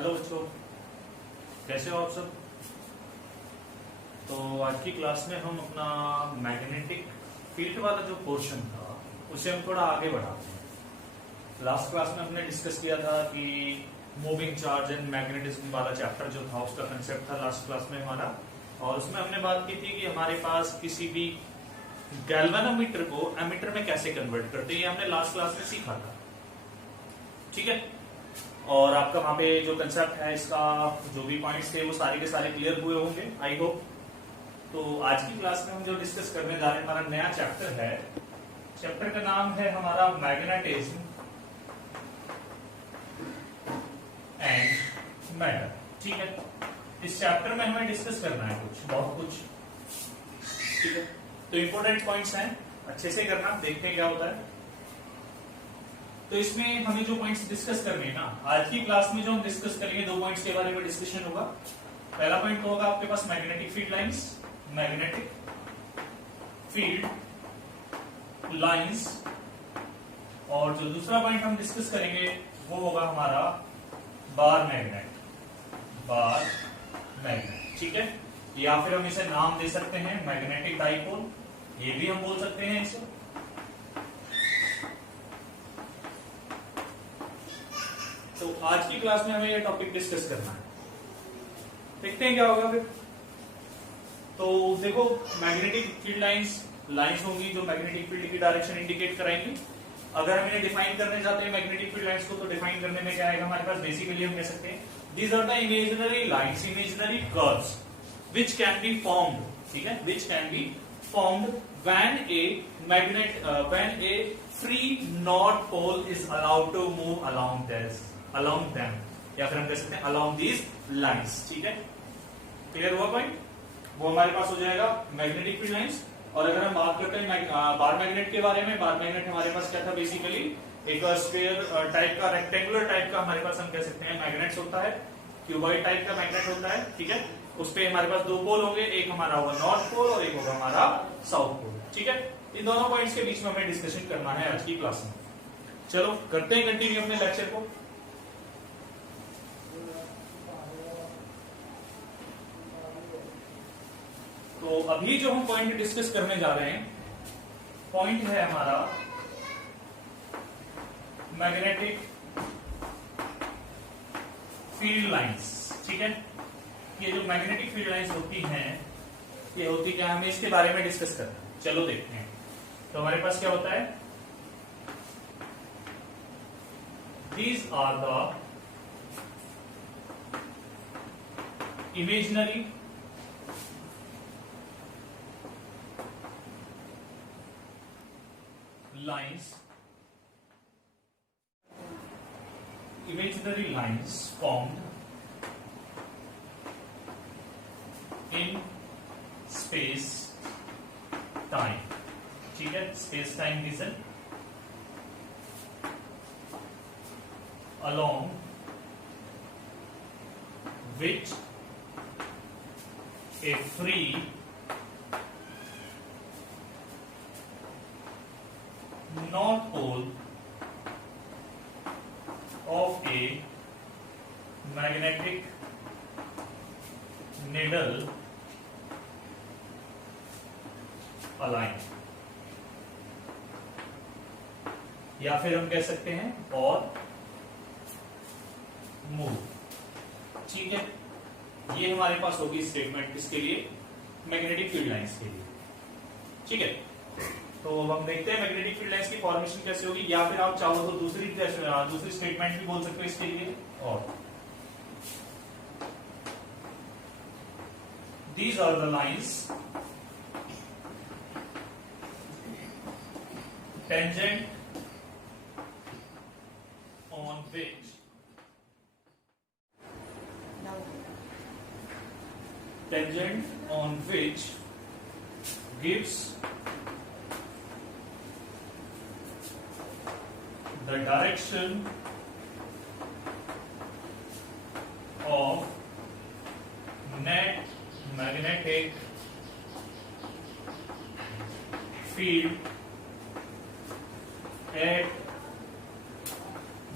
Hello बच्चों, कैसे हो आप सब। तो आज की क्लास में हम अपना मैग्नेटिक फील्ड वाला जो पोर्शन था उसे हम थोड़ा आगे बढ़ाते हैं। लास्ट क्लास में हमने डिस्कस किया था कि मूविंग चार्ज एंड मैग्नेटिज्म वाला चैप्टर जो था उसका कंसेप्ट था लास्ट क्लास में हमारा, और उसमें हमने बात की थी कि हमारे पास किसी भी गैल्वेनोमीटर को एमीटर में कैसे कन्वर्ट करते हैं, ये हमने लास्ट क्लास में सीखा था। ठीक है, और आपका वहां पे जो कंसेप्ट है इसका जो भी पॉइंट्स थे वो सारे के सारे क्लियर हुए होंगे आई होप। तो आज की क्लास में हम जो डिस्कस करने जा रहे हैं हमारा नया चैप्टर है। चैप्टर का नाम है हमारा मैग्नेटिज्म एंड मैटर। ठीक है, इस चैप्टर में हमें डिस्कस करना है बहुत कुछ। ठीक है, तो इंपॉर्टेंट पॉइंट्स हैं, अच्छे से करना, देखते हैं क्या होता है। तो इसमें हमें जो पॉइंट्स डिस्कस करने हैं ना, आज की क्लास में जो हम डिस्कस करेंगे दो पॉइंट्स के बारे में डिस्कशन होगा। पहला पॉइंट तो होगा आपके पास magnetic field lines, magnetic field lines, और जो दूसरा पॉइंट हम डिस्कस करेंगे वो होगा हमारा बार मैग्नेट, बार मैग्नेट। ठीक है, या फिर हम इसे नाम दे सकते हैं मैग्नेटिक डाइपोल, ये भी हम बोल सकते हैं इसे। तो आज की क्लास में हमें ये टॉपिक डिस्कस करना है, देखते हैं क्या होगा फिर। तो देखो, मैग्नेटिक फील्ड लाइंस होंगी जो मैग्नेटिक फील्ड की डायरेक्शन इंडिकेट कराएंगी। अगर हम इन्हें डिफाइन करने जाते हैं मैग्नेटिक फील्ड लाइंस को, तो डिफाइन करने में क्या आएगा हमारे पास, बेसिकली हम कह सकते हैं these are the imaginary lines, imaginary curves which can be formed, ठीक है, which can be formed when a free north pole is allowed to move along them, या फिर हम कह सकते हैं along these lines। ठीक है, क्लियर हुआ पॉइंट, वो हमारे पास हो जाएगा मैग्नेटिक फील्ड लाइंस। और अगर हम बात करते हैं बार मैग्नेट के बारे में, बार मैग्नेट हमारे पास क्या था, बेसिकली एक स्फीयर टाइप का, रेक्टेंगुलर टाइप का हमारे पास हम कह सकते हैं मैग्नेट्स होता है, क्यूबॉइड टाइप का मैग्नेट होता है। ठीक है, उस पे हमारे पास दो पोल होंगे, एक हमारा होगा नॉर्थ पोल और एक होगा हमारा साउथ पोल। ठीक है, इन दोनों पॉइंट्स के बीच में हमें डिस्कशन करना है आज की क्लास में। चलो करते हैं कंटिन्यू अपने लेक्चर को। तो अभी जो हम पॉइंट डिस्कस करने जा रहे हैं, पॉइंट है हमारा मैग्नेटिक फील्ड लाइंस। ठीक है, ये जो मैग्नेटिक फील्ड लाइंस होती हैं, ये होती क्या, हमें इसके बारे में डिस्कस करना है। चलो देखते हैं। तो हमारे पास क्या होता है, these are the imaginary lines, imaginary lines formed in space time। ठीक है, space time region along which a free north pole of a magnetic needle align, या फिर हम कह सकते हैं और मूव। ठीक है, ये हमारे पास होगी स्टेटमेंट किसके लिए, मैग्नेटिक फील्ड लाइंस के लिए। ठीक है, तो हम देखते हैं मैग्नेटिक फील्ड लाइंस की फॉर्मेशन कैसे होगी, या फिर आप चाहो तो दूसरी स्टेटमेंट भी बोल सकते हो इसके लिए। और these are the lines tangent on which gives the direction of net magnetic field at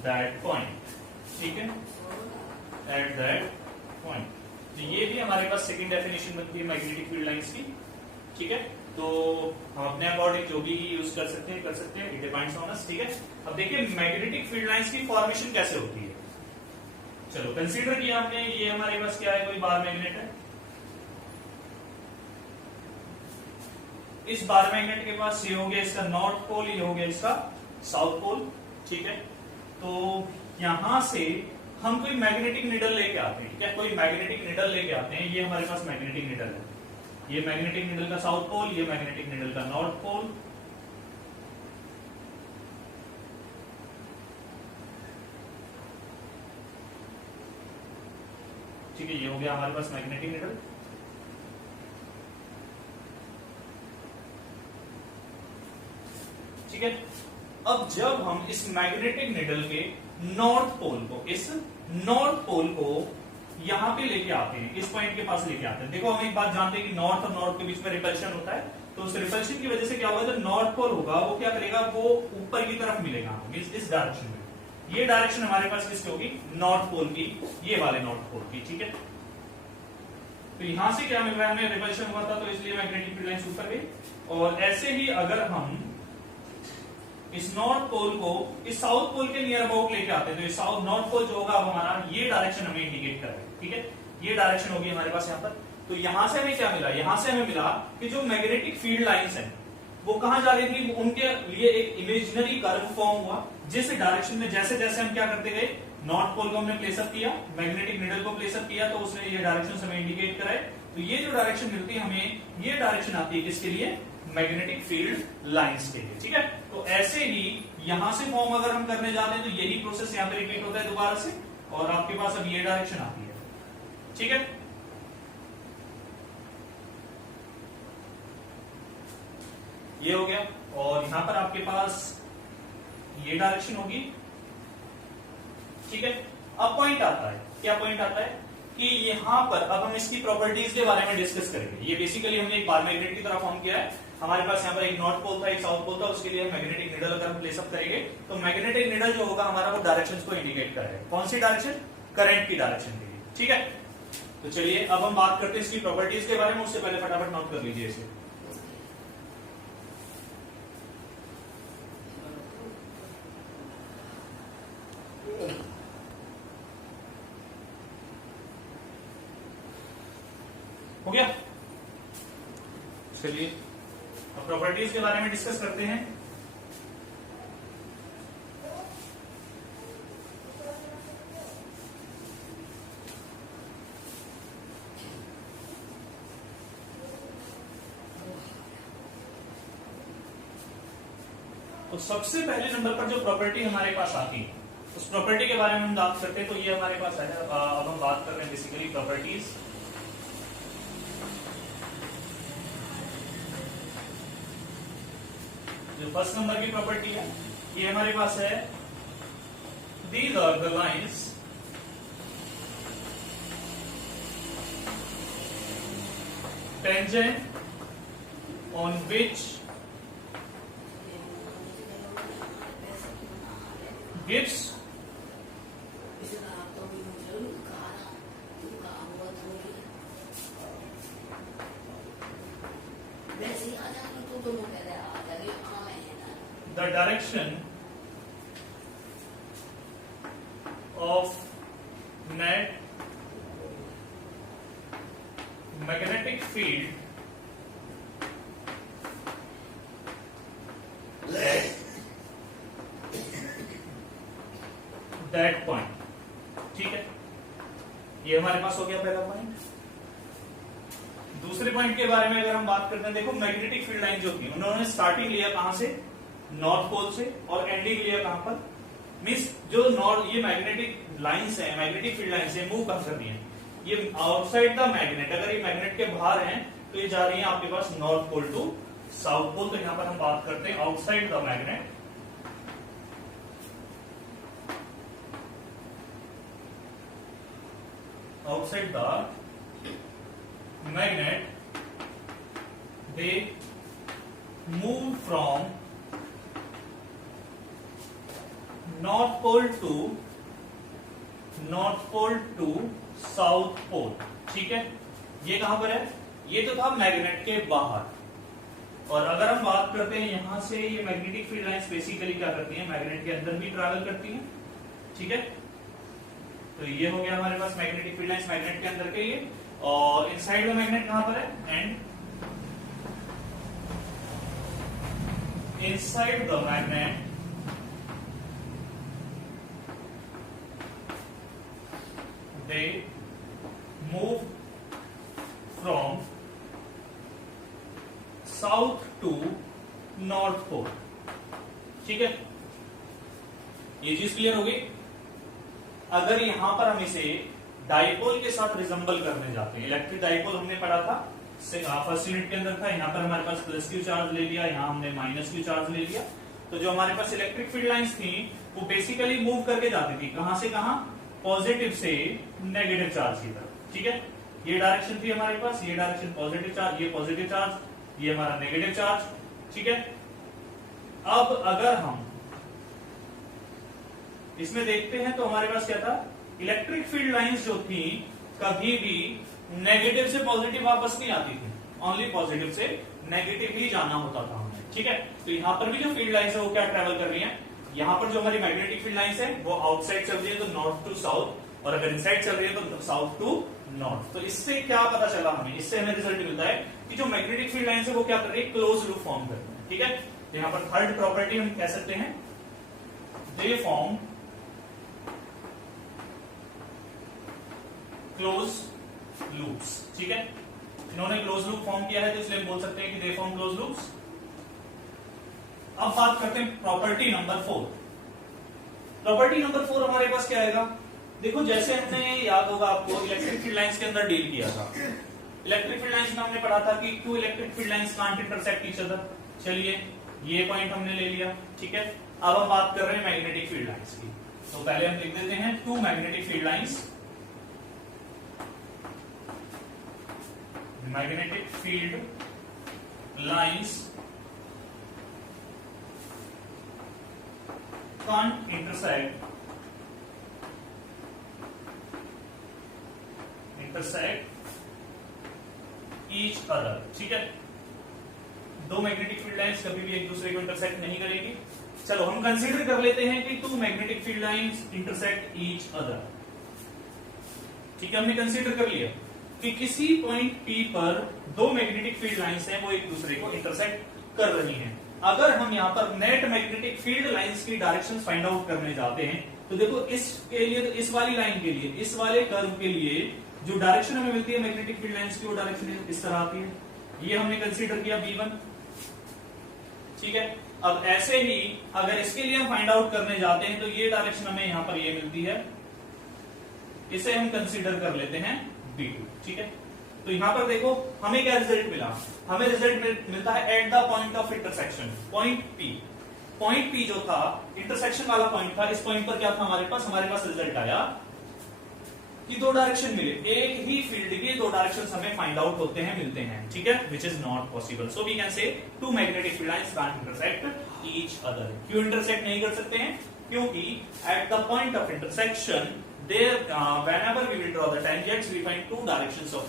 that point। ठीक है, एट दैट पॉइंट। तो ये भी हमारे पास सेकंड डेफिनेशन बनती है मैग्नेटिक फील्ड लाइंस की। ठीक है, तो हम अपने अकॉर्डिंग जो भी यूज कर सकते हैं, इट डिपेंड्स ऑन अस। ठीक है, अब देखिए मैग्नेटिक फील्ड लाइंस की फॉर्मेशन कैसे होती है। चलो कंसीडर किया हमने, ये हमारे पास क्या है, कोई बार मैग्नेट है। इस बार मैग्नेट के पास ये हो गया इसका नॉर्थ पोल, ये हो गया इसका साउथ पोल। ठीक है, तो यहां से हम कोई मैग्नेटिक निडल लेके आते हैं। ठीक है, कोई मैग्नेटिक निडल लेके आते हैं, ये हमारे पास मैग्नेटिक निडल है। ये मैग्नेटिक निडल का साउथ पोल, ये मैग्नेटिक निडल का नॉर्थ पोल। ठीक है, ये हो गया हमारे पास मैग्नेटिक निडल। ठीक है, अब जब हम इस मैग्नेटिक निडल के नॉर्थ पोल को, इस नॉर्थ पोल को यहां पे लेके आते हैं, इस पॉइंट के पास लेके आते हैं। देखो हम एक बात जानते हैं कि नॉर्थ और नॉर्थ के बीच में रिपल्शन होता है, तो उस रिपल्शन की वजह से क्या होगा, जो नॉर्थ पोल होगा वो क्या करेगा, वो ऊपर की तरफ मिलेगा इस डायरेक्शन में। ये डायरेक्शन हमारे पास किसकी होगी, नॉर्थ पोल की, ये वाले नॉर्थ पोल की। ठीक है, तो यहां से क्या मिल रहा है, हमें रिपल्शन हुआ था, तो इसलिए मैग्नेटिक फील्ड लाइंस ऊपर गई। और ऐसे ही अगर हम इस नॉर्थ पोल को इस साउथ पोल के नियर अबाउट लेके आते हैं, तो इस साउथ नॉर्थ पोल जो होगा, अब हमारा ये डायरेक्शन हमें इंडिकेट कर रहा है। ठीक है, ये डायरेक्शन होगी हमारे पास यहाँ पर। तो यहां से हमें क्या मिला, यहां से हमें मिला कि जो मैग्नेटिक फील्ड लाइंस हैं वो कहां जा रही थी, उनके लिए एक इमेजिनरी कर्व फॉर्म हुआ, जिस डायरेक्शन में जैसे जैसे हम क्या करते गए, नॉर्थ पोल को हमने प्लेसअप किया, मैग्नेटिक निडल को प्लेसअप किया, तो उसने ये डायरेक्शन हमें इंडिकेट कराए। तो ये जो डायरेक्शन मिलती है हमें, ये डायरेक्शन आती है किसके लिए, मैग्नेटिक फील्ड लाइंस के लिए। ठीक है, तो ऐसे ही यहां से फॉर्म अगर हम करने जाते हैं, तो यही प्रोसेस यहां पे रिपीट होता है दोबारा से, और आपके पास अब ये डायरेक्शन आती है। ठीक है, ये हो गया, और यहां पर आपके पास ये डायरेक्शन होगी। ठीक है, अब पॉइंट आता है, क्या पॉइंट आता है कि यहां पर अब हम इसकी प्रॉपर्टीज के बारे में डिस्कस करेंगे। ये बेसिकली हमने एक बार मैग्नेट की तरह फॉर्म किया है, हमारे पास यहाँ पर एक नॉर्थ पोल था, एक साउथ पोल था, उसके लिए हम मैग्नेटिक निडल अगर हम प्लेसअप करेंगे, तो मैग्नेटिक निडल जो होगा हमारा, वो डायरेक्शंस को इंडिकेट करेगा। कौन सी डायरेक्शन, करंट की डायरेक्शन के लिए। ठीक है, तो चलिए अब हम बात करते हैं इसकी प्रॉपर्टीज के बारे में। उससे पहले फटाफट नोट कर लीजिए इसे। हो गया, चलिए अब प्रॉपर्टीज के बारे में डिस्कस करते हैं। तो सबसे पहले नंबर पर जो प्रॉपर्टी हमारे पास आती है, उस प्रॉपर्टी के बारे में हम बात करते हैं। तो ये हमारे पास है, अब हम बात कर रहे हैं बेसिकली प्रॉपर्टीज। जो फर्स्ट नंबर की प्रॉपर्टी है, ये हमारे पास है, these are the lines tangent on which gives the direction of net magnetic field that point. ठीक है, ये हमारे पास हो गया पहला पॉइंट। दूसरे पॉइंट के बारे में अगर हम बात करते हैं, देखो मैग्नेटिक फील्ड लाइन जो थी, उन्होंने स्टार्टिंग लिया कहां से, नॉर्थ पोल से, और एंडिंग लिया कहां पर, मींस जो नॉर्थ, ये मैग्नेटिक लाइंस है, मैग्नेटिक फील्ड लाइंस है, मूव कहां कर रही है, ये आउटसाइड द मैग्नेट। अगर ये मैग्नेट के बाहर है तो ये जा रही है आपके पास north pole to south pole. तो यहां पर हम बात करते हैं outside the magnet, outside the magnet, they move from north pole to north pole to south pole. ठीक है, ये कहां पर है? ये तो था मैग्नेट के बाहर। और अगर हम बात करते हैं यहां से, ये मैग्नेटिक फील्ड लाइंस बेसिकली क्या करती हैं, मैग्नेट के अंदर भी ट्रैवल करती हैं। ठीक है, तो ये हो गया हमारे पास मैग्नेटिक फील्ड लाइंस मैग्नेट के अंदर के ये। और इनसाइड द मैग्नेट कहां पर है? And inside the magnet they move from south to north pole. ठीक है, ये चीज क्लियर हो गई। अगर यहां पर हम इसे डाइपोल के साथ रिजेंबल करने जाते हैं, इलेक्ट्रिक डाइपोल हमने पढ़ा था फर्स्ट यूनिट के अंदर था, यहां पर हमारे पास प्लस क्यू चार्ज ले लिया, यहां हमने माइनस क्यू चार्ज ले लिया। तो जो हमारे पास इलेक्ट्रिक फील्ड लाइंस थी वो बेसिकली मूव करके जाती थी, कहां से कहां? पॉजिटिव से नेगेटिव चार्ज की तरफ। ठीक है, ये डायरेक्शन थी हमारे पास, ये डायरेक्शन पॉजिटिव चार्ज, ये पॉजिटिव चार्ज, ये हमारा नेगेटिव चार्ज। ठीक है, अब अगर हम इसमें देखते हैं तो हमारे पास क्या था? इलेक्ट्रिक फील्ड लाइंस जो थी कभी भी नेगेटिव से पॉजिटिव वापस नहीं आती थी, ओनली पॉजिटिव से नेगेटिव ही जाना होता था हमें। ठीक है, तो यहां पर भी जो फील्ड लाइंस है वो क्या ट्रेवल कर रही है? यहां पर जो हमारी मैग्नेटिक फील्ड लाइंस है वो आउटसाइड चल रही है तो नॉर्थ टू साउथ, और अगर इनसाइड चल रही है तो साउथ टू नॉर्थ। तो इससे क्या पता चला हमें? इससे हमें रिजल्ट मिलता है कि जो मैग्नेटिक फील्ड लाइंस है वो क्या कर रही है? क्लोज लूप फॉर्म कर रही है। ठीक है, तो यहां पर थर्ड प्रॉपर्टी हम कह सकते हैं, दे फॉर्म क्लोज लूप्स। ठीक है, इन्होंने क्लोज लूप फॉर्म किया है तो इसलिए हम बोल सकते हैं कि दे फॉर्म क्लोज लूप्स। अब बात करते हैं प्रॉपर्टी नंबर 4। प्रॉपर्टी नंबर 4 हमारे पास क्या आएगा? देखो, जैसे हमने याद होगा आपको इलेक्ट्रिक फील्ड लाइंस के अंदर डील किया था, इलेक्ट्रिक फील्ड लाइंस में हमने पढ़ा था कि two electric field lines can't intersect each other. चलिए, ये पॉइंट हमने ले लिया। ठीक है, अब हम बात कर रहे हैं मैग्नेटिक फील्ड लाइंस की। तो पहले हम लिख देते हैं two magnetic field lines, magnetic field lines can't intersect each other। ठीक है, दो मैग्नेटिक फील्ड लाइंस कभी भी एक दूसरे को इंटरसेक्ट नहीं करेगी। चलो हम कंसीडर कर लेते हैं कि two magnetic field lines intersect each other. ठीक है, हमने कंसीडर कर लिया कि किसी पॉइंट P पर दो मैग्नेटिक फील्ड लाइंस हैं वो एक दूसरे को इंटरसेक्ट कर रही हैं। अगर हम यहाँ पर नेट मैग्नेटिक फील्ड लाइंस की डायरेक्शन फाइंड आउट करने जाते हैं तो देखो, इसके लिए तो इस वाली लाइन के लिए, इस वाले कर्व के लिए जो डायरेक्शन हमें मिलती है मैग्नेटिक फील्ड लाइंस की, वो डायरेक्शन इस तरह आती है। ये हमने कंसीडर किया B1। ठीक है, अब ऐसे ही अगर इसके लिए हम फाइंड आउट करने जाते हैं तो ये डायरेक्शन हमें यहां पर ये मिलती है, इसे हम कंसीडर कर लेते हैं B2। ठीक है, तो यहां पर देखो हमें क्या रिजल्ट मिला? हमें रिजल्ट मिलता है eight the point of intersection, point P। Point P जो था इंटरसेक्शन वाला पॉइंट था, इस पॉइंट पर क्या था हमारे पास रिजल्ट आया कि दो डायरेक्शन मिले, एक ही फील्ड के दो डायरेक्शंस हमें फाइंड आउट होते हैं, मिलते हैं। ठीक है, which is not possible. So we can say two magnetic field lines can't intersect each other. क्यों इंटरसेक्ट नहीं कर सकते हैं? क्योंकि at the point of intersection there whenever we will draw the tangents we find two directions of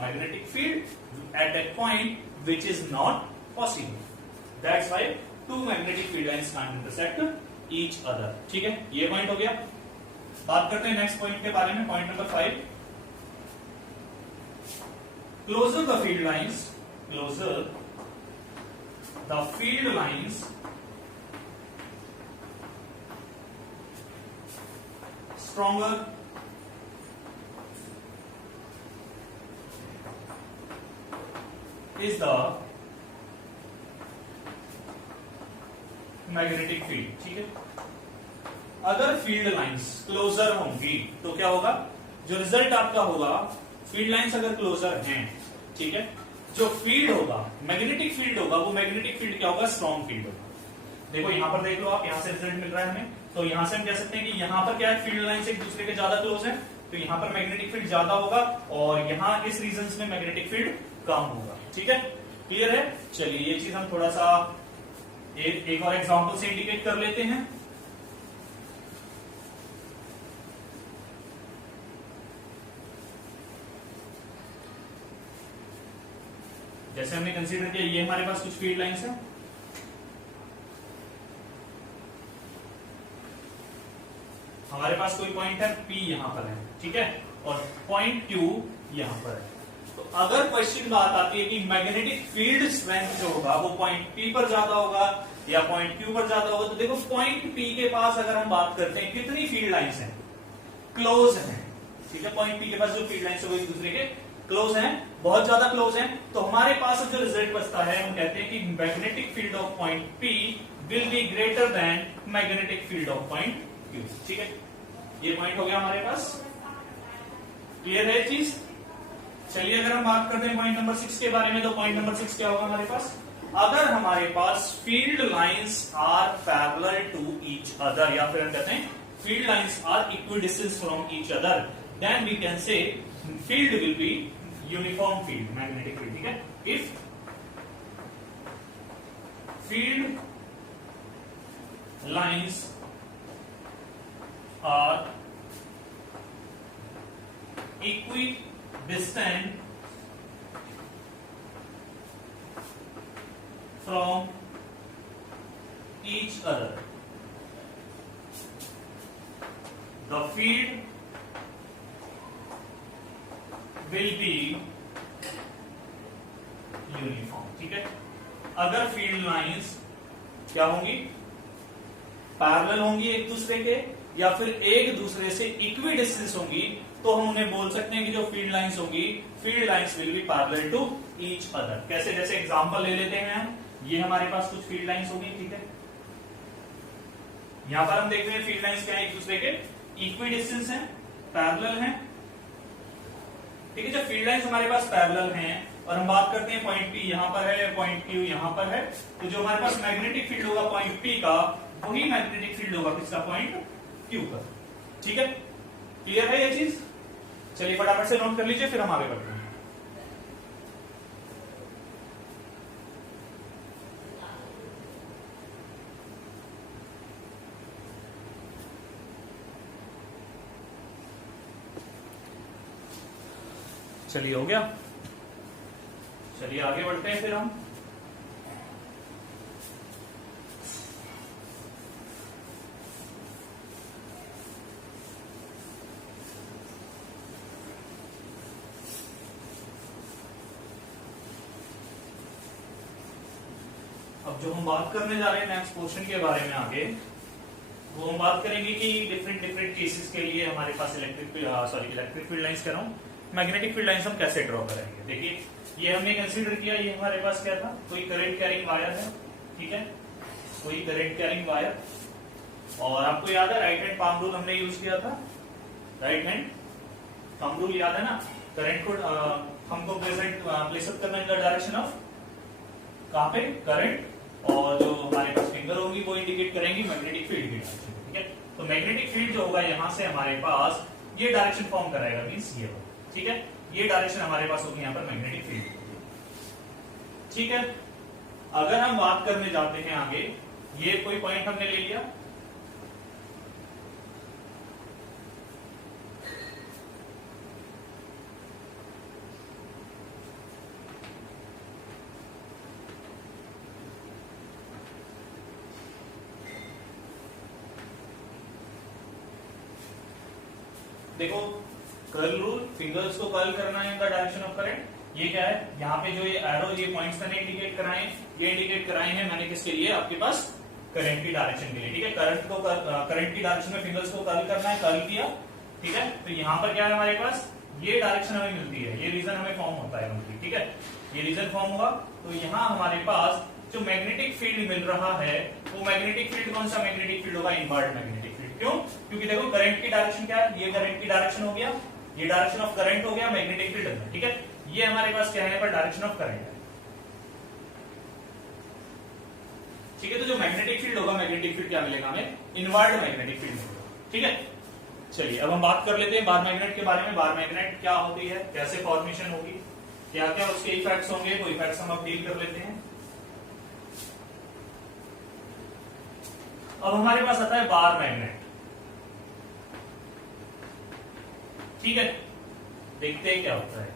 magnetic field at that point which is not possible. That's why two magnetic field lines can't intersect each other. ठीक है, ये point हो गया। बात करते हैं next point के बारे में, point number 5। closer the field lines stronger is the magnetic field. ठीक है, अगर फील्ड लाइंस क्लोजर होंगी तो क्या होगा? जो रिजल्ट आपका होगा, फील्ड लाइंस अगर क्लोजर हैं, ठीक है, जो फील्ड होगा मैग्नेटिक फील्ड होगा, वो मैग्नेटिक फील्ड क्या होगा? स्ट्रॉन्ग फील्ड होगा। देखो यहां पर देख लो आप, यहां से रिजल्ट मिल रहा है हमें, तो यहां से हम कह सकते हैं कि यहां पर क्या है, फील्ड लाइंस एक दूसरे के ज्यादा क्लोज है, तो यहां पर मैग्नेटिक फील्ड ज्यादा होगा और यहां इस रीजन में मैग्नेटिक फील्ड कम होगा। ठीक है, क्लियर है? चलिए ये चीज हम थोड़ा सा एक और एग्जांपल से इंडिकेट कर लेते हैं। जैसे हमने कंसीडर किया ये हमारे पास कुछ फील्ड लाइंस है, हमारे पास कोई पॉइंट है P यहां पर है, ठीक है, और पॉइंट Q यहां पर है। तो अगर क्वेश्चन बात आती है कि मैग्नेटिक फील्ड स्ट्रेंथ जो होगा वो पॉइंट P पर ज्यादा होगा या पॉइंट Q पर ज्यादा होगा, तो देखो पॉइंट P के पास अगर हम बात करते हैं कितनी फील्ड लाइंस हैं, क्लोज हैं, ठीक है, पॉइंट P के पास जो फील्ड लाइंस है वो एक दूसरे के क्लोज हैं, बहुत ज्यादा क्लोज हैं। तो हमारे पास जो रिजल्ट बचता है हम कहते हैं कि magnetic field of point P will be greater than magnetic field of point Q, ठीक है, ये पॉइंट हो गया हमारे पास। क्लियर है चीज? चलिए अगर हम बात करते हैं पॉइंट नंबर 6 के बारे में, तो पॉइंट नंबर 6 क्या होगा हमारे पास, अगर हमारे पास field lines are parallel to each other, या फिर हम कहते हैं field lines are equidistance from each other, then we can say field will be uniform field, magnetic field, ठीक है। If field lines are equidistant from each other, the field will be uniform, ठीक है। अगर field lines क्या होंगी, parallel होंगी एक दूसरे के, या फिर एक दूसरे से इक्वी डिस्टेंस होंगी, तो हम उन्हें बोल सकते हैं कि जो फील्ड लाइंस होंगी, field lines will be parallel to each other. कैसे, जैसे एग्जांपल ले लेते हैं हम, ये हमारे पास कुछ फील्ड लाइंस होंगी, ठीक है, यहां पर हम देख रहे हैं फील्ड लाइंस क्या है, एक दूसरे के इक्वी डिस्टेंस है, पैरेलल है, ठीक है। जब फील्ड लाइंस हमारे पास पैरेलल हैं और हम बात करते हैं पॉइंट P यहां पर है, पॉइंट Q यहां पर है, तो जो हमारे पास मैग्नेटिक फील्ड होगा पॉइंट P का, वही मैग्नेटिक फील्ड होगा किसका, पॉइंट Q का, ठीक है। क्लियर है ये चीज? चलिए फटाफट से नोट कर लीजिए, फिर हम आगे बढ़ते हैं। चलिए हो गया, चलिए आगे बढ़ते हैं फिर हम। अब जो हम बात करने जा रहे हैं नेक्स्ट पोर्शन के बारे में आगे, वो हम बात करेंगे कि डिफरेंट डिफरेंट केसेस के लिए हमारे पास इलेक्ट्रिक फील्ड लाइंस कह रहा हूं, मैग्नेटिक फील्ड लाइंस हम कैसे ड्रॉ करेंगे। देखिए ये हमने कंसीडर किया, ये हमारे पास क्या था, कोई करंट कैरिंग वायर है, ठीक है, कोई करंट कैरिंग वायर, और आपको याद है राइट हैंड पाम रूल हमने यूज किया था, राइट हैंड पाम रूल याद है ना, करंट को हमको प्लेसअप करना इन द डायरेक्शन ऑफ, कहां पे, करंट, और जो हमारे पास फिंगर होगी वो इंडिकेट करेंगी मैग्नेटिक फील्ड की डायरेक्शन, ठीक है। तो मैग्नेटिक फील्ड जो होगा यहां से हमारे पास ये डायरेक्शन फॉर्म कराएगा, मींस ये होगा, ठीक है, ये डायरेक्शन हमारे पास होगी यहां पर मैग्नेटिक फील्ड, ठीक है। अगर हम बात करने जाते हैं आगे, ये कोई पॉइंट हमने ले लिया, देखो कर्ल रूल, फिंगर्स को कर्ल करना है in the direction of current, ये क्या है, यहाँ पे जो ये एरो, ये पॉइंट्स मैंने इंडिकेट कराए, ये इंडिकेट कराए हैं मैंने किसके लिए, आपके पास करंट की डायरेक्शन के लिए, ठीक है। करंट की डायरेक्शन में फिंगर्स को कर्ल करना है, कर्ल किया, ठीक है। तो यहाँ पर क्या है हमारे पास, ये डायरेक्शन हमें मिलती है, ये रीजन हमें फॉर्म होता है उनकी, ठीक है, ये रीजन फॉर्म हुआ। तो यहाँ हमारे पास जो मैग्नेटिक फील्ड मिल रहा है, वो मैग्नेटिक फील्ड कौन सा मैग्नेटिक फील्ड होगा, इनवर्ट मैग्नेटिक फील्ड। क्यों? क्योंकि देखो करंट की डायरेक्शन क्या है, ये करंट की डायरेक्शन हो गया, ये डायरेक्शन ऑफ करंट हो गया मैग्नेटिक फील्ड में, ठीक है। ये हमारे पास क्या है, पर डायरेक्शन ऑफ करंट है, ठीक है। तो जो मैग्नेटिक फील्ड होगा, मैग्नेटिक फील्ड क्या मिलेगा हमें, इनवर्ट मैग्नेटिक फील्ड मिलेगा, ठीक है। चलिए अब हम बात कर लेते हैं बार मैग्नेट के बारे में। बार मैग्नेट क्या होती है, कैसे फॉर्मेशन होगी, क्या क्या उसके इफेक्ट्स होंगे, वो इफेक्ट्स हम अब डील कर लेते हैं। अब हमारे पास आता है बार मैग्नेट, ठीक है। देखते हैं क्या होता है।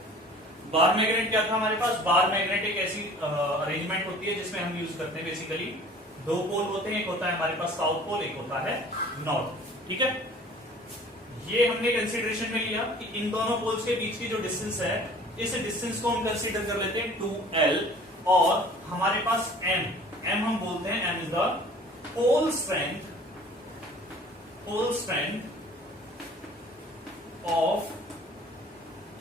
बार मैग्नेट क्या था हमारे पास? बार मैग्नेट एक ऐसी अरेंजमेंट होती है जिसमें हम यूज करते हैं बेसिकली दो पोल होते हैं, एक होता है हमारे पास साउथ पोल, एक होता है नॉर्थ। ठीक है, ये हमने कंसीडरेशन में लिया कि इन दोनों पोल्स के बीच की जो डिस्टेंस है, इस डिस्टेंस को हम कंसीडर कर लेते हैं 2L, और हमारे पास M हम बोलते हैं M is the pole strength of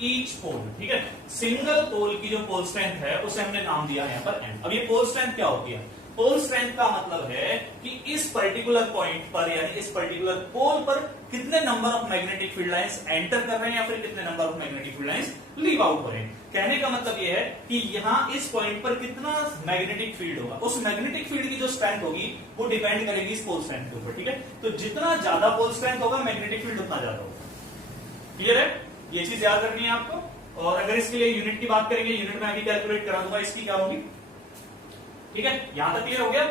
each pole. ठीक है, सिंगल पोल की जो पोल स्ट्रेंथ है उसे हमने नाम दिया है यहां पर M। अब ये पोल स्ट्रेंथ क्या होती है? पोल स्ट्रेंथ का मतलब है कि इस पर्टिकुलर पॉइंट पर यानी इस पर्टिकुलर पोल पर कितने number of magnetic field lines enter कर रहे हैं या फिर कितने number of magnetic field lines leave out हो रहे हैं। कहने का मतलब यह है कि यहां इस पॉइंट पर कितना मैग्नेटिक फील्ड होगा, उस मैग्नेटिक फील्ड की जो स्ट्रेंथ होगी वो डिपेंड करेगी इस पोल स्ट्रेंथ के ऊपर। ठीक है, तो जितना ज्यादा पोल स्ट्रेंथ होगा मैग्नेटिक फील्ड उतना ज्यादा होगा। क्लियर है? ये चीज याद रखनी है आपको। और अगर इसके लिए यूनिट की बात करेंगे, यूनिट में अभी कैलकुलेट करा दूंगा इसकी क्या होगी। ठीक है, यहां तक क्लियर हो गया।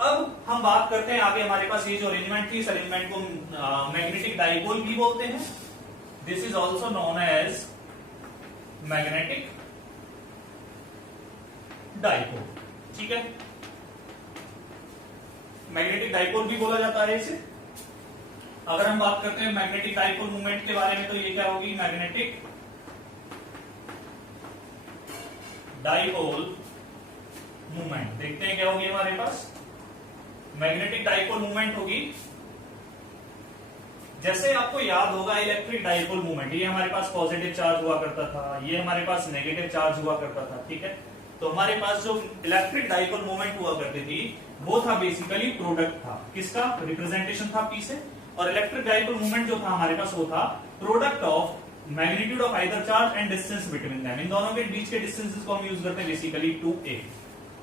अब हम बात करते हैं आगे, हमारे पास ये जो अरेंजमेंट थी, इस अरेंजमेंट को मैग्नेटिक डाइपोल भी बोलते हैं। This is also known as magnetic dipole. ठीक है, मैग्नेटिक डाइपोल भी बोला जाता है इसे। अगर हम बात करते हैं मैग्नेटिक डाइपोल मूवमेंट के बारे में, तो ये क्या होगी? Magnetic dipole movement. देखते हैं क्या होगी हमारे पास। मैग्नेटिक डाइपोल मूवमेंट होगी, जैसे आपको याद होगा इलेक्ट्रिक डाइपोल मूवमेंट, ये हमारे पास पॉजिटिव चार्ज हुआ करता था, ये हमारे पास नेगेटिव चार्ज हुआ करता था। ठीक है, तो हमारे पास जो इलेक्ट्रिक डाइपोल मूवमेंट हुआ करती थी वो था बेसिकली प्रोडक्ट था किसका? रिप्रेजेंटेशन था P से। और इलेक्ट्रिक डाइपोल मूवमेंट जो था हमारे पास वो था product of magnitude of either charge and distance between them. इन दोनों के बीच के डिस्टेंसेस को हम यूज करते हैं बेसिकली 2A।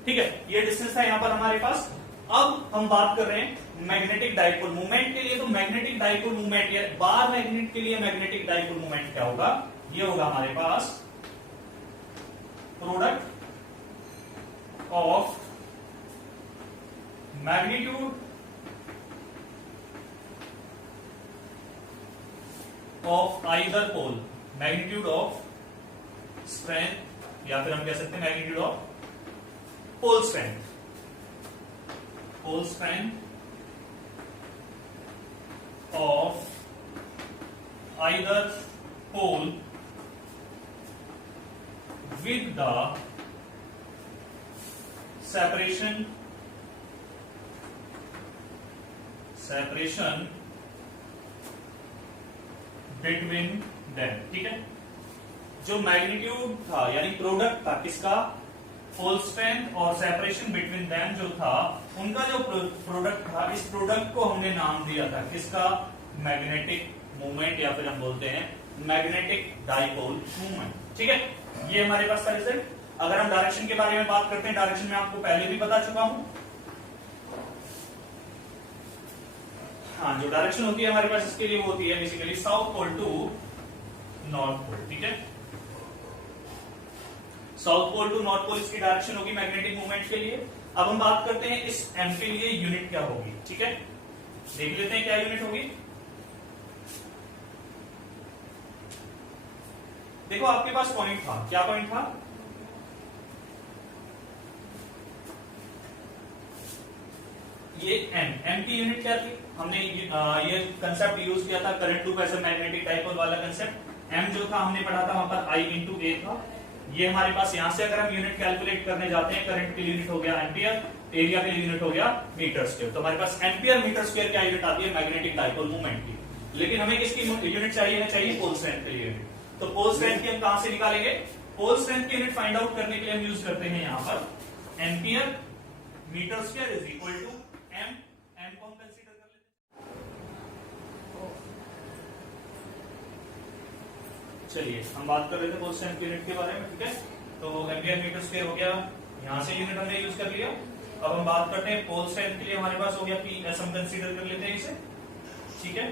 ठीक है, ये डिस्टेंस था यहां पर हमारे पास। अब हम बात कर रहे हैं मैग्नेटिक डाइपोल मूवमेंट के लिए। तो मैग्नेटिक डाइपोल मूवमेंट या बार मैग्नेट के लिए मैग्नेटिक डाइपोल मूवमेंट क्या होगा? ये होगा हमारे पास product of magnitude of either pole, magnitude of strength, या फिर हम कह सकते हैं magnitude of pole strength of either pole with the separation between them। ठीक है, जो मैग्नीट्यूड था यानी प्रोडक्ट था किसका? पोल स्ट्रेंथ, और सेपरेशन बिटवीन देम जो था उनका जो प्रोडक्ट था, इस प्रोडक्ट को हमने नाम दिया था किसका? मैग्नेटिक मूवमेंट, या फिर हम बोलते हैं मैग्नेटिक डाइपोल मूवमेंट। ठीक है, ये हमारे पास का रिजल्ट। अगर हम डायरेक्शन के बारे में बात करते हैं, डायरेक्शन में आपको पहले भी बता चुका हूं। हाँ, जो डायरेक्शन होती है हमारे पास इसके लिए वो होती है basically south pole to north pole. ठीक है, south pole to north pole इसकी डायरेक्शन होगी मैग्नेटिक मूवमेंट के लिए। अब हम बात करते हैं इस M के लिए यूनिट क्या होगी। ठीक है, देख लेते हैं क्या यूनिट होगी। देखो आपके पास पॉइंट था, क्या पॉइंट था? ये M की यूनिट क्या थी? हमने ये कंसेप्ट यूज किया था करंट लूप ऐसे मैग्नेटिक डाइपोल वाला कंसेप्ट। M जो था हमने पढ़ा था वहां पर I into A था। ये हमारे पास यहां से अगर हम यूनिट कैलकुलेट करने जाते हैं, करंट की यूनिट हो गया एम्पियर, एरिया की यूनिट हो गया मीटर स्क्वायर। तो हमारे पास एम्पियर मीटर स्क्वायर क्या यूनिट आती है मैग्नेटिक डाइपोल मूवमेंट की। लेकिन हमें किसकी यूनिट चाहिए पोल स्ट्रेंथ के लिए। तो पोल स्ट्रेंथ की हम कहां से निकालेंगे? पोल स्ट्रेंथ की यूनिट फाइंड आउट करने के लिए हम यूज करते हैं यहां पर ampere metre square is equal to M को हम कंसीडर कर लेते हैं। चलिए हम बात कर रहे थे पोल स्ट्रेंथ की यूनिट के बारे में। ठीक है, तो एम्पियर मीटर स्क्वायर हो गया, यहां से यूनिट हमने यूज कर लिया। अब हम बात करते हैं पोल स्ट्रेंथ के लिए हमारे पास हो गया PS, हम कंसीडर कर लेते हैं इसे। ठीक है,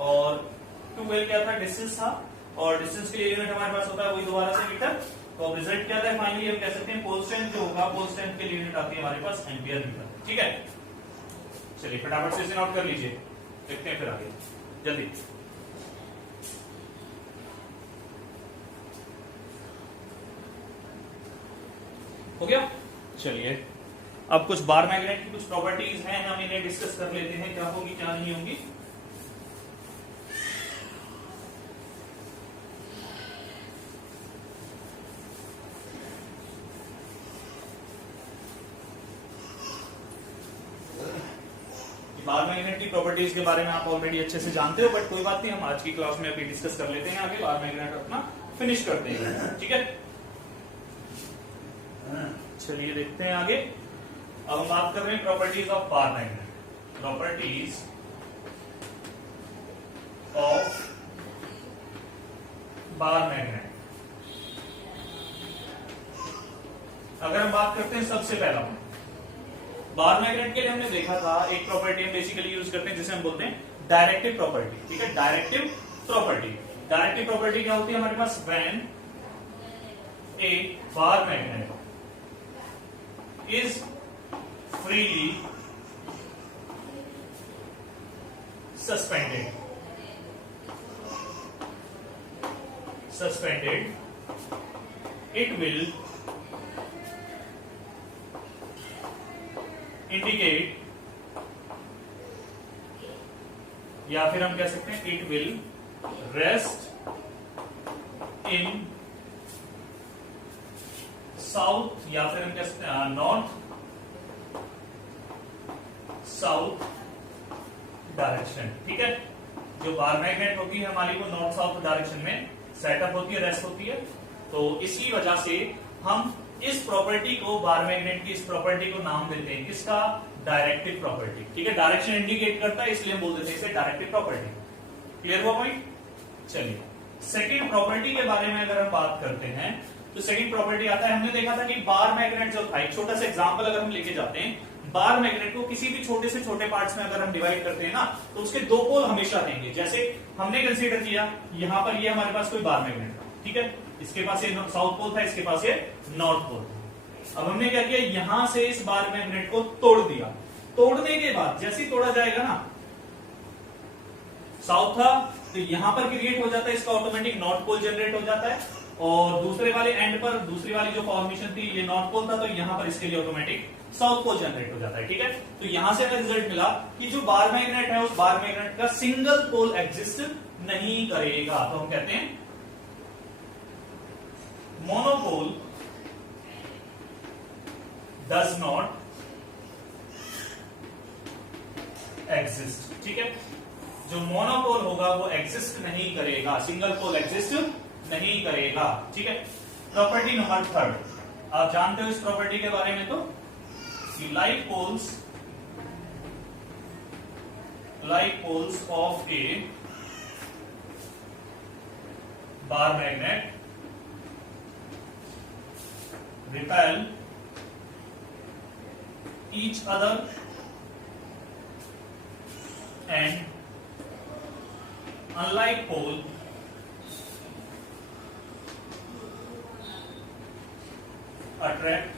और 2L क्या था? डिस्टेंस था, और डिस्टेंस के लिए यूनिट हमारे पास होता है वही दोबारा से मीटर। तो अब रिजल्ट क्या था? फाइनली हम कह सकते हैं पोल स्ट्रेंथ जो होगा, पोल स्ट्रेंथ के लिए यूनिट आती है हमारे पास एम्पियर मीटर। ठीक है, चलिए फटाफट से इसे नोट कर लीजिए, देखते हैं फिर आगे जल्दी। हो गया। चलिए अब कुछ बार मैग्नेट की कुछ प्रॉपर्टीज हैं, हम इन्हें डिस्कस कर लेते हैं, क्या होगी क्या नहीं होगी। बार मैग्नेट की प्रॉपर्टीज के बारे में आप ऑलरेडी अच्छे से जानते हो, बट कोई बात नहीं, हम आज की क्लास में अभी डिस्कस कर लेते हैं, आगे बार मैग्नेट अपना फिनिश करते हैं, ठीक है। चलिए देखते हैं आगे। अब हम बात कर रहे हैं properties of bar magnet. Properties of bar magnet. अगर हम बात करते हैं सबसे पहला बार मैग्नेट के लिए हमने देखा था एक प्रॉपर्टी हम बेसिकली यूज करते हैं जिसे हम बोलते हैं डायरेक्टिव प्रॉपर्टी, ठीक है। डायरेक्टिव प्रॉपर्टी, डायरेक्टिव प्रॉपर्टी क्या होती है हमारे पास, when a bar magnet is freely suspended it will indicate, या फिर हम कह सकते हैं it will rest in south, या फिर हम कह सकते हैं नॉर्थ साउथ डायरेक्शन, ठीक है। जो बार मैग्नेट होती है हमारी वो नॉर्थ साउथ डायरेक्शन में सेटअप होती है, रेस्ट होती है। तो इसी वजह से हम इस प्रॉपर्टी को, बार मैग्नेट की इस प्रॉपर्टी को नाम देते हैं किसका, डायरेक्टिव प्रॉपर्टी, ठीक है। डायरेक्शन इंडिकेट करता है इसलिए हम बोल देते हैं इसे डायरेक्टिव प्रॉपर्टी। क्लियर हुआ पॉइंट। चलिए सेकेंड प्रॉपर्टी के बारे में अगर हम बात करते हैं तो सेकेंड प्रॉपर्टी आता है, हमने देखा था कि बार मैग्नेट जो था, एक छोटा सा एग्जांपल अगर हम लेके जाते हैं, बार मैग्नेट को किसी भी छोटे से छोटे पार्ट्स में अगर हम डिवाइड करते हैं ना तो उसके दो पोल हमेशा रहेंगे। जैसे हमने कंसीडर किया यहां पर ये हमारे पास कोई बार मैग्नेट था, ठीक है, इसके पास ये साउथ पोल था, इसके पास ये नॉर्थ पोल था। अब हमने क्या किया, यहां से इस बार मैग्नेट को तोड़ दिया। तोड़ने के बाद जैसे ही तोड़ा जाएगा ना, साउथ था तो यहां पर क्रिएट हो जाता है, इसका ऑटोमेटिक नॉर्थ पोल जनरेट हो जाता है, और दूसरे वाले एंड पर दूसरी वाली जो फॉर्मेशन थी ये नॉर्थ पोल था, तो यहां पर इसके लिए ऑटोमेटिक साउथ पोल जनरेट हो जाता है, ठीक है। तो यहां से हमें रिजल्ट मिला कि जो बार मैग्नेट है उस बार मैग्नेट का सिंगल पोल एग्जिस्ट नहीं करेगा, तो हम कहते हैं मोनोपोल डज नॉट एग्जिस्ट, ठीक है। जो मोनोपोल होगा वो एग्जिस्ट नहीं करेगा, सिंगल पोल एग्जिस्ट नहीं करेगा, ठीक है। प्रॉपर्टी नंबर थर्ड, आप जानते हो इस प्रॉपर्टी के बारे में, तो like poles of a bar magnet repel each other and unlike pole attract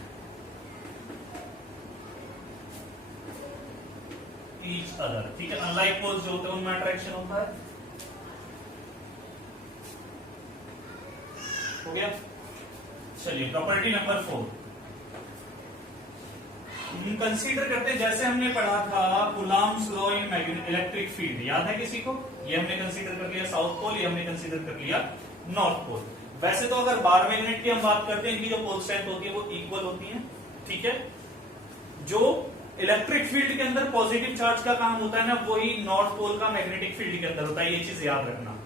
each other, ठीक है। अनलाइक पोल्स जो होते हैं उनमें अट्रैक्शन होता है, हो गया। चलिए प्रॉपर्टी नंबर 4 हम कंसीडर करते हैं, जैसे हमने पढ़ा था Coulomb's law in electric field, याद है किसी को, ये हमने कंसीडर कर लिया साउथ पोल, ये हमने कंसीडर कर लिया नॉर्थ पोल। वैसे तो अगर बार मैग्नेट की हम बात करते हैं, इनकी जो पोल स्ट्रेंथ होती है वो इक्वल होती है, ठीक है। जो इलेक्ट्रिक फील्ड के अंदर पॉजिटिव चार्ज का काम होता है ना, वही नॉर्थ पोल का मैग्नेटिक फील्ड के अंदर होता है, ये चीज याद रखना।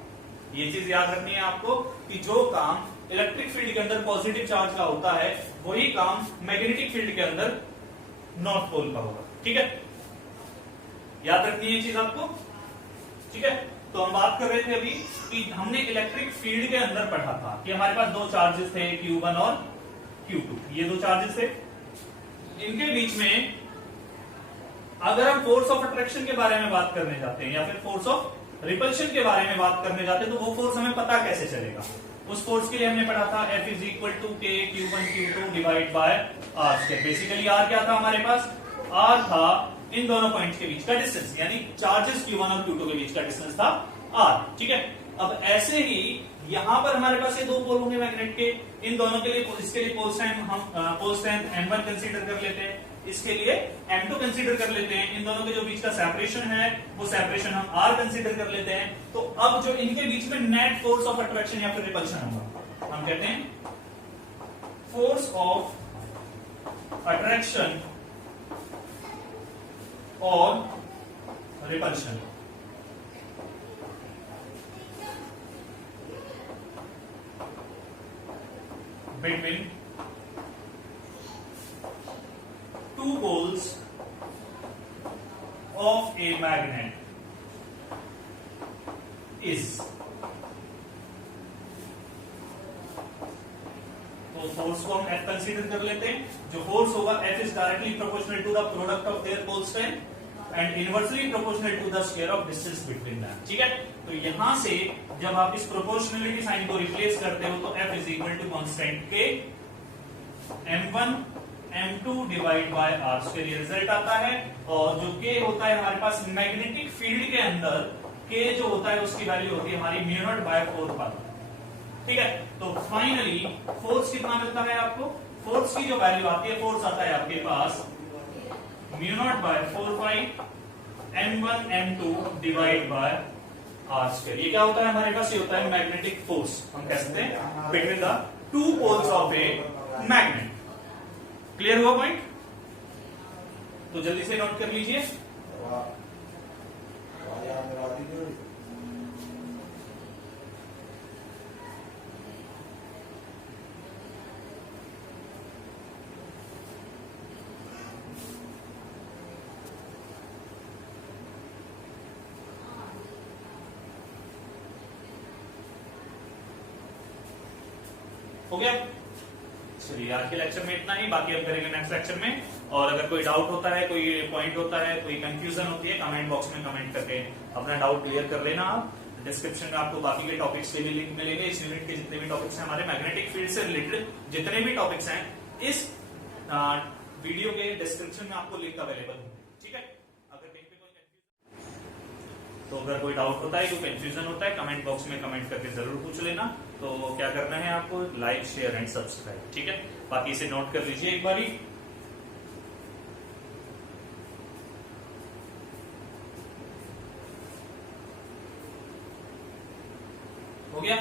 ये चीज याद रखनी है आपको कि जो काम इलेक्ट्रिक फील्ड के अंदर पॉजिटिव चार्ज का होता है वही काम मैग्नेटिक फील्ड के अंदर नॉर्थ पोल का होगा, ठीक है। याद रखनी है ये चीज आपको, ठीक है। तो हम बात कर रहे थे अभी कि हमने इलेक्ट्रिक फील्ड के अंदर पढ़ा था कि हमारे पास दो चार्जेस थे, Q1 और Q2, ये दो चार्जेस थे। इनके बीच में अगर हम फोर्स ऑफ अट्रैक्शन के बारे में बात करने जाते हैं या फिर फोर्स ऑफ रिपल्शन के बारे में बात करने जाते हैं, तो वो फोर्स हमें पता कैसे चलेगा। उस फोर्स के लिए हमने पढ़ा था F is equal to K Q1 Q2 divide by R square. Basically R क्या था हमारे पास, R था इन दोनों पॉइंट्स के बीच का डिस्टेंस, यानी चार्जेस Q1 और Q2 के बीच का डिस्टेंस था R, ठीक है। अब ऐसे ही यहां पर हमारे पास ये दो पोल होंगे मैग्नेट के, इन दोनों के लिए इसके लिए पोल स्ट्रेंथ M1 कंसीडर कर लेते हैं, इसके लिए M2 कंसीडर कर लेते हैं, इन दोनों के जो बीच का सेपरेशन है वो सेपरेशन हम R कंसीडर कर लेते हैं। तो अब जो इनके बीच में नेट फोर्स ऑफ अट्रैक्शन या फिर रिपल्शन होगा, हम कहते हैं फोर्स ऑफ अट्रैक्शन और repulsion. Between two poles of a magnet is, तो फोर्स को हम F कंसीडर कर लेते हैं। जो फोर्स होगा F is directly proportional to the product of their pole strength and inversely proportional to the square of distance between them. ठीक है, तो यहां से जब आप इस प्रोपोर्शनलिटी साइन को रिप्लेस करते हो तो F is equal to constant K M1 M2 divide by R square, ये रिजल्ट आता है। और जो K होता है हमारे पास मैग्नेटिक फील्ड के अंदर, K जो होता है उसकी वैल्यू होती है हमारी म्यू नॉट बाय 4 पाई। ठीक है, तो फाइनली फोर्स कितना मिलता है आपको, फोर्स की जो वैल्यू आती है, फोर्स आता है आपके पास mu naught by 4 pi M1 M2 divide by R square. ये क्या होता है हमारे पास, ये होता है मैग्नेटिक फोर्स, हम कह सकते हैं between the two poles of a magnet. Clear हुआ पॉइंट? तो जल्दी से नोट कर लीजिए। हो गया? चलिए आज के लेक्चर में इतना ही, बाकी हम करेंगे नेक्स्ट लेक्चर में। और अगर कोई डाउट होता है, कोई पॉइंट होता है, कोई कंफ्यूजन होती है, कमेंट बॉक्स में कमेंट करके अपना डाउट क्लियर कर लेना आप। डिस्क्रिप्शन में आपको बाकी के टॉपिक्स के भी लिंक मिलेंगे। इस यूनिट के जितने भी टॉपिक्स हैं हमारे मैग्नेटिक फील्ड से रिलेटेड, जितने भी टॉपिक्स हैं इस वीडियो के डिस्क्रिप्शन में आपको लिंक अवेलेबल होंगे। ठीक है, अगर कहीं पे तो अगर कोई डाउट होता है, कोई कंफ्यूजन होता है, कमेंट बॉक्स में कमेंट करके जरूर पूछ लेना। तो क्या करना है आपको, लाइक शेयर एंड सब्सक्राइब। ठीक है, बाकी इसे नोट कर लीजिए एक बारी। हो गया?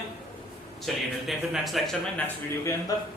चलिए मिलते हैं फिर नेक्स्ट लेक्चर में, नेक्स्ट वीडियो के अंदर।